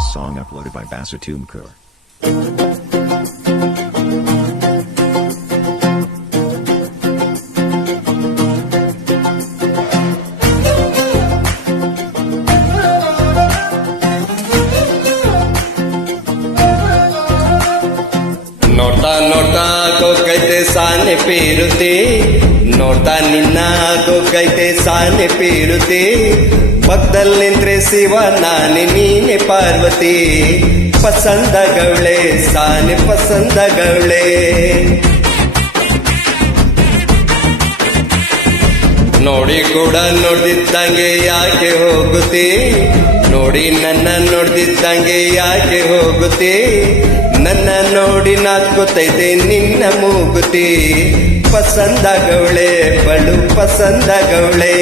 Song uploaded by Basatumkur. ನೋಡ್ತಾ ನೋಡ್ತಾ ಕೈತೆ ಸಾನೆ ಪೀರುತಿ. ನೋಡ್ತಾ ನಿನ್ನ ಕೈತೆ ಸಾನೆ ಪೀರುತಿ. ಪಕ್ಕದಲ್ಲಿ ನಿಂತ್ರೆ ಶಿವ, ನಾನೇ ನೀನೆ ಪಾರ್ವತಿ. ಪಸಂದಗವಳೆ ಸಾನೆ ಪಸಂದಗವಳೆ ನೋಡಿ ಕೂಡ ನೋಡ್ದಿದ್ದಂಗೆ ಯಾಕೆ ಹೋಗುತ್ತೆ? ನೋಡಿ ನನ್ನ ನೋಡ್ದಿದ್ದಂಗೆ ಯಾಕೆ ಹೋಗುತ್ತೆ? ನನ್ನ ನೋಡಿ ನಾಕುತ್ತೈತೆ ನಿನ್ನ ಮೂಗುತಿ. ಪಸಂದಗವಳೆ ಬಲು ಪಸಂದಗವಳೆ